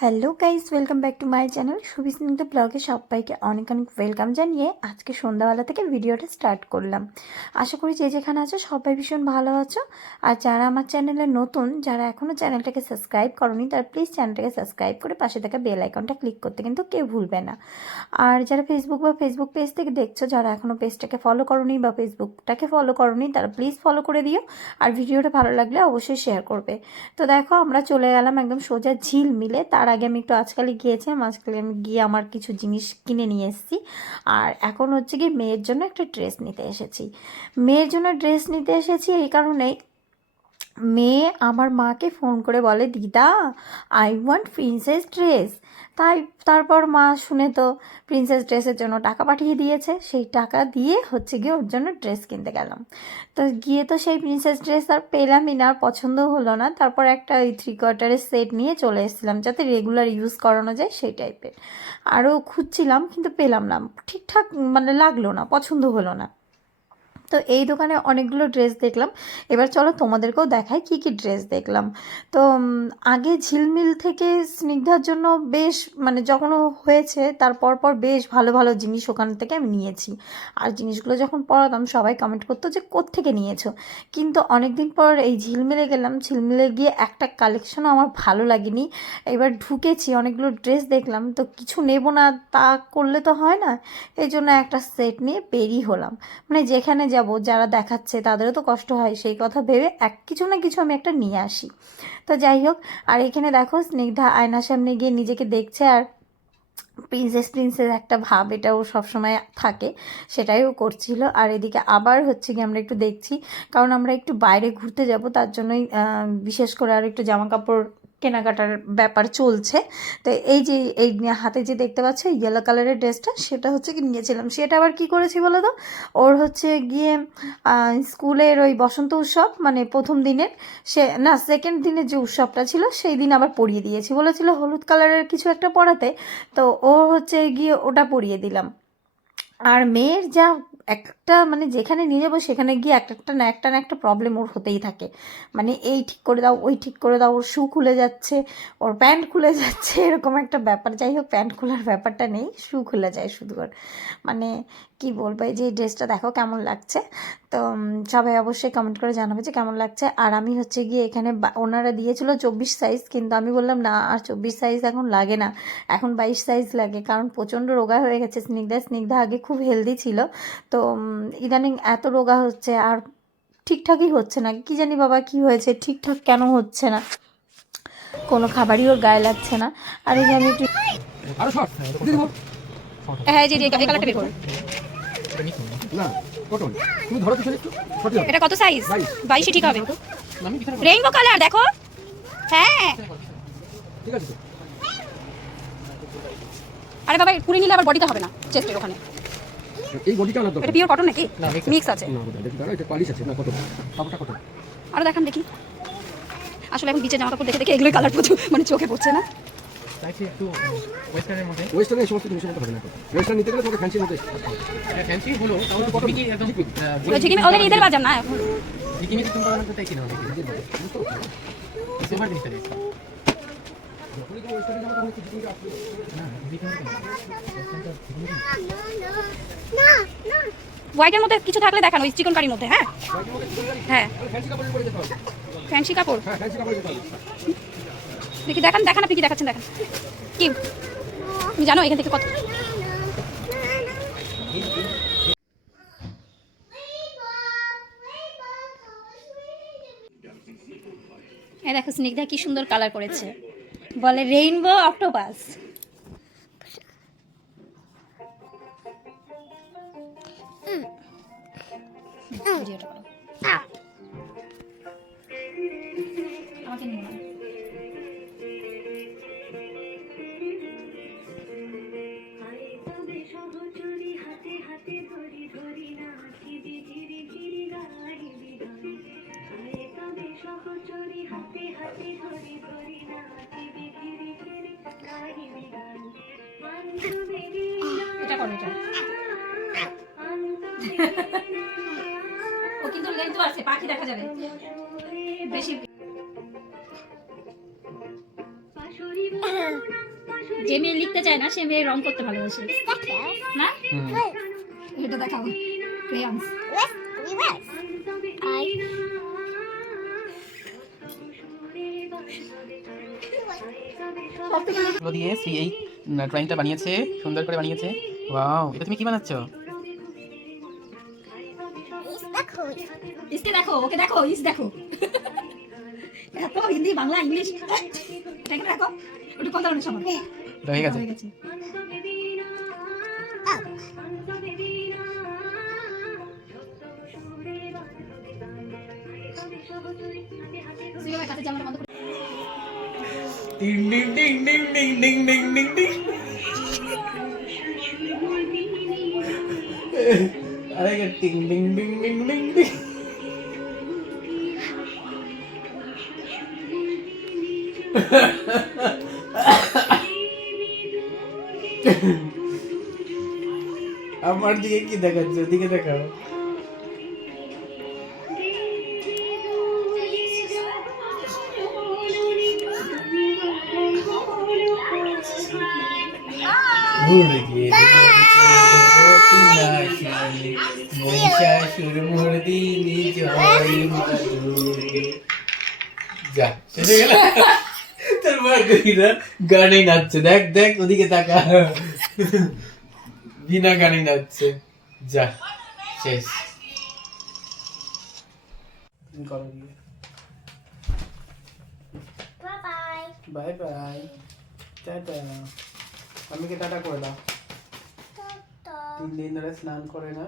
Hello guys welcome back to my channel Subismita ব্লগে সবাইকে অনেক অনেক ওয়েলকাম জানিয়ে আজকে সন্ধ্যাবেলা থেকে ভিডিওটা স্টার্ট করলাম। আশা করি যে যেখানে আছো সবাই ভীষণ ভালো আছো। আর যারা আমার চ্যানেলে নতুন, যারা এখনও চ্যানেলটাকে সাবস্ক্রাইব করনি, তারা প্লিজ চ্যানেলটাকে সাবস্ক্রাইব করে পাশে থাকা বেল আইকনটা ক্লিক করতে কিন্তু কেউ ভুলবে না। আর যারা ফেসবুক বা ফেসবুক পেজ থেকে দেখছ, যারা এখনও পেজটাকে ফলো করনি বা ফেসবুকটাকে ফলো করনি, তারা প্লিজ ফলো করে দিও। আর ভিডিওটা ভালো লাগলে অবশ্যই শেয়ার করবে। তো দেখো আমরা চলে গেলাম একদম সোজা ঝিল মিলে তার আগে আমি একটু আজকালই গিয়েছিলাম আজকালে আমি গিয়ে আমার কিছু জিনিস কিনে নিয়ে এসেছি। আর এখন হচ্ছে কি মেয়ের জন্য একটা ড্রেস নিতে এসেছি। মেয়ের জন্য ড্রেস নিতে এসেছি এই কারণেই মেয়ে আমার মাকে ফোন করে বলে, দিদা আই ওয়ান্ট প্রিন্সেস ড্রেস তাই তারপর মা শুনে তো প্রিন্সেস ড্রেসের জন্য টাকা পাঠিয়ে দিয়েছে। সেই টাকা দিয়ে হচ্ছে গিয়ে ওর জন্য ড্রেস কিনতে গেলাম। তো গিয়ে তো সেই প্রিন্সেস ড্রেস আর পেলামই না, আর পছন্দ হলো না। তারপর একটা ওই থ্রি কোয়ার্টারের সেট নিয়ে চলে এসেছিলাম, যাতে রেগুলার ইউজ করানো যায় সেই টাইপের আরও খুঁজছিলাম, কিন্তু পেলাম না। ঠিকঠাক মানে লাগল না, পছন্দ হলো না। তো এই দোকানে অনেকগুলো ড্রেস দেখলাম। এবার চলো তোমাদেরকেও দেখাই কি কি ড্রেস দেখলাম। তো আগে ঝিলমিল থেকে স্নিগ্ধার জন্য বেশ মানে যখন হয়েছে তারপর পর বেশ ভালো ভালো জিনিস ওখান থেকে আমি নিয়েছি। আর জিনিসগুলো যখন পড়াতাম সবাই কমেন্ট করতো যে, কোত্থেকে নিয়েছো? কিন্তু অনেক দিন পর এই ঝিলমিলে গেলাম। ঝিলমিলে গিয়ে একটা কালেকশনও আমার ভালো লাগেনি। এবার ঢুকেছি, অনেকগুলো ড্রেস দেখলাম। তো কিছু নেব না, তা করলে তো হয় না। এই জন্য একটা সেট নিয়ে বেরিয়ে হলাম। মানে যেখানে যাব, যারা দেখাচ্ছে তাদেরও তো কষ্ট হয়, সেই কথা ভেবে এক কিছু না কিছু আমি একটা নিয়ে আসি। তো যাই হোক, আর এখানে দেখো স্নিগ্ধা আয়নার সামনে গিয়ে নিজেকে দেখছে আর প্রিন্সেস প্রিন্সেস একটা ভাব এটাও সবসময় থাকে, সেটাই ও করছিল। আর এদিকে আবার হচ্ছে কি আমরা একটু দেখছি, কারণ আমরা একটু বাইরে ঘুরতে যাব, তার জন্যই বিশেষ করে আর একটু জামা কাপড় কেনাকাটার ব্যাপার চলছে। তো এই যে, এই হাতে যে দেখতে পাচ্ছ ইয়েলো কালারের ড্রেসটা, সেটা হচ্ছে কি নিয়েছিলাম। সেটা আবার কি করেছি বলো তো? ওর হচ্ছে গিয়ে স্কুলের ওই বসন্ত উৎসব মানে প্রথম দিনের, সে, না সেকেন্ড দিনের যে উৎসবটা ছিল, সেই দিন আবার পরিয়ে দিয়েছি। বলেছিল হলুদ কালারের কিছু একটা পরাতে, তো ও হচ্ছে গিয়ে ওটা পরিয়ে দিলাম। আর মেয়ের যা একটা মানে যেখানে নিয়ে যাব সেখানে গিয়ে একটা একটা না একটা না একটা প্রবলেম ওর হতেই থাকে। মানে এই ঠিক করে দাও, ওই ঠিক করে দাও, ওর শু খুলে যাচ্ছে, ওর প্যান্ট খুলে যাচ্ছে, এরকম একটা ব্যাপার। যাই হোক প্যান্ট খোলার ব্যাপারটা নেই শু খুলে যায় শুধু ওর। মানে কি বলব, এই যে এই ড্রেসটা দেখো কেমন লাগছে। তো সবাই অবশ্যই কমেন্ট করে জানাবে যে কেমন লাগছে। আর আমি হচ্ছে গিয়ে এখানে ওনারা দিয়েছিল চব্বিশ সাইজ কিন্তু আমি বললাম, না, আর চব্বিশ সাইজ এখন লাগে না। এখন বাইশ সাইজ লাগে, কারণ প্রচণ্ড রোগা হয়ে গেছে। স্নিগ্ধা স্নিগ্ধা আগে খুব হেলদি ছিল। তো ইদানিং এত রোগা হচ্ছে আর ঠিকঠাকই হচ্ছে না। কি জানি বাবা কি হয়েছে ঠিকঠাক কেন হচ্ছে না? কোনো খাবারই ওর গায়ে লাগছে না। আর এই যে আমি একটু আরও শর্ট দিয়ে দিব হ্যাঁ যে এই কালারটা বের করো। না কটন তুমি ধরো পিছনে একটু। এটা কত সাইজ বাইশ। বাইশে ঠিক হবে। রেইনবো কালার দেখো। হ্যাঁ। ঠিক আছে আরে বাবা পুরি নিলে আবার বডিতে হবে না। চেস্টের ওখানে। এই বডিটা আলাদা এটা পিওর কটন নাকি? না, মিক্স আছে। না দেখি এটা পালিশ আছে না কটন কাপড়টা কটন আরও দেখান দেখি। আসলে এখন বিচে জামা কাপড় দেখে দেখে এগুলোই কালার প্রচুর মানে চোখে পড়ছে না? চাইছি একটু ওয়েস্টার্নের মধ্যে। ওয়েস্টার্নে সমস্ত জিনিসের মধ্যে হবে না ওয়েস্টার্ন নিতে গেলে তোমাকে ফ্যান্সির মধ্যে ফ্যান্সি হলো তাহলে কটন কি একদম ওই ঝিকিমি ওদের ঈদের বাজার না এখন? জিকিমিতে তুমি বানানো তাই কিনা হবে জিনিসটা হোয়াইটের মধ্যে কিছু থাকলে দেখান, ওই চিকন কারির মধ্যে হ্যাঁ? হ্যাঁ। ফ্যান্সি কাপড়? হ্যাঁ দেখি, দেখান দেখান আপনি কি দেখাচ্ছেন, দেখান। কি? তুমি জানো এখান থেকে কত এই দেখো, স্নিগ্ধা কি সুন্দর কালার করেছে। বলে রেইনবো অক্টোপাস। ভিডিওটা করো এটা। ও কিন্তু লেন্থ আছে পাখি দেখা যাবে। বেশি। যে মেয়ে লিখতে চায় না সে মেয়ে রং করতে ভালোবাসে। না? এটা দেখাও ক্রেয়ন্স দিয়ে শ্রী এই ড্রয়িংটা বানিয়েছে সুন্দর করে বানিয়েছে। ওয়াও এটা তুমি কি বানাচ্ছ? ইসকে দেখো। ওকে দেখো ইস দেখো। এত হিন্দি বাংলা ইংলিশ। এটাকে দেখো। ওটা বলে সবার এটা হয়ে গেছে। হয়ে গেছে। ডিং ডিং ডিং ডিং ডিং ডিং আরে টিং ডিং ডিং ডিং ডিং ডিং আমার দিকে কি দেখাচ্ছে? ওদিকে দেখাও। ভুলে গিয়ে মহিষাসুর মর্দিনী জয় যা গেল তোর মা গানে নাচছে দেখ দেখ ওদিকে তাকা বিনা গানে নাচছে যা শেষ তুমি করো গিয়ে বাই বাই টাটা আমিকে টাটা করে দাও। তিন দিন ধরে স্নান করে না।